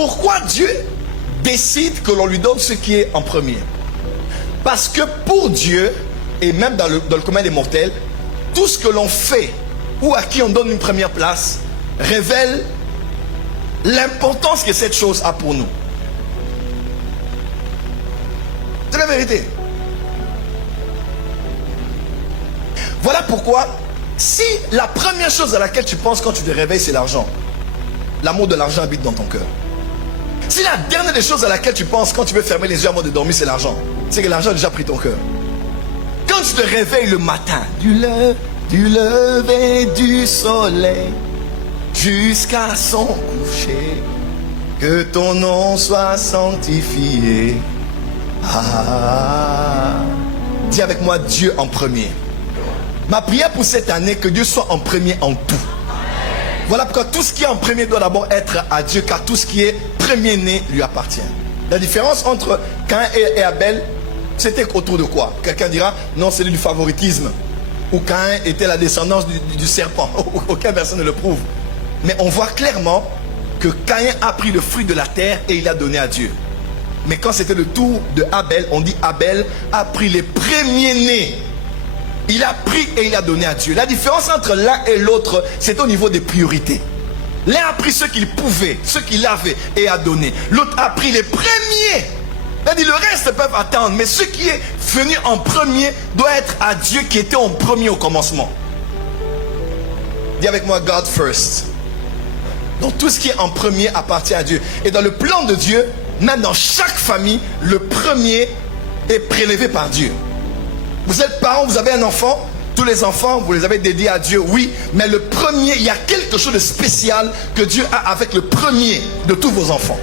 Pourquoi Dieu décide que l'on lui donne ce qui est en premier? Parce que pour Dieu, et même dans le commun des mortels, tout ce que l'on fait ou à qui on donne une première place révèle l'importance que cette chose a pour nous. C'est la vérité. Voilà pourquoi, si la première chose à laquelle tu penses quand tu te réveilles, c'est l'argent, l'amour de l'argent habite dans ton cœur. Si la dernière des choses à laquelle tu penses quand tu veux fermer les yeux avant de dormir, c'est l'argent, c'est que l'argent a déjà pris ton cœur. Quand tu te réveilles le matin, du lever du soleil jusqu'à son coucher, que ton nom soit sanctifié. Dis avec moi, Dieu en premier. Ma prière pour cette année, que Dieu soit en premier en tout. Voilà pourquoi tout ce qui est en premier doit d'abord être à Dieu, car tout ce qui est premier-né lui appartient. La différence entre Caïn et Abel, c'était autour de quoi? Quelqu'un dira, non, c'est du favoritisme. Ou Caïn était la descendance du serpent. Aucun verset ne le prouve. Mais on voit clairement que Caïn a pris le fruit de la terre et il a donné à Dieu. Mais quand c'était le tour de Abel, on dit Abel a pris les premiers-nés. Il a pris et il a donné à Dieu. La différence entre l'un et l'autre, c'est au niveau des priorités. L'un a pris ce qu'il pouvait, ce qu'il avait et a donné. L'autre a pris les premiers. C'est-à-dire le reste peuvent attendre, mais ce qui est venu en premier doit être à Dieu qui était en premier au commencement. Dis avec moi, God first. Donc tout ce qui est en premier appartient à Dieu. Et dans le plan de Dieu, même dans chaque famille, le premier est prélevé par Dieu. Vous êtes parents, vous avez un enfant, tous les enfants, vous les avez dédiés à Dieu, oui, mais le premier, il y a quelque chose de spécial que Dieu a avec le premier de tous vos enfants.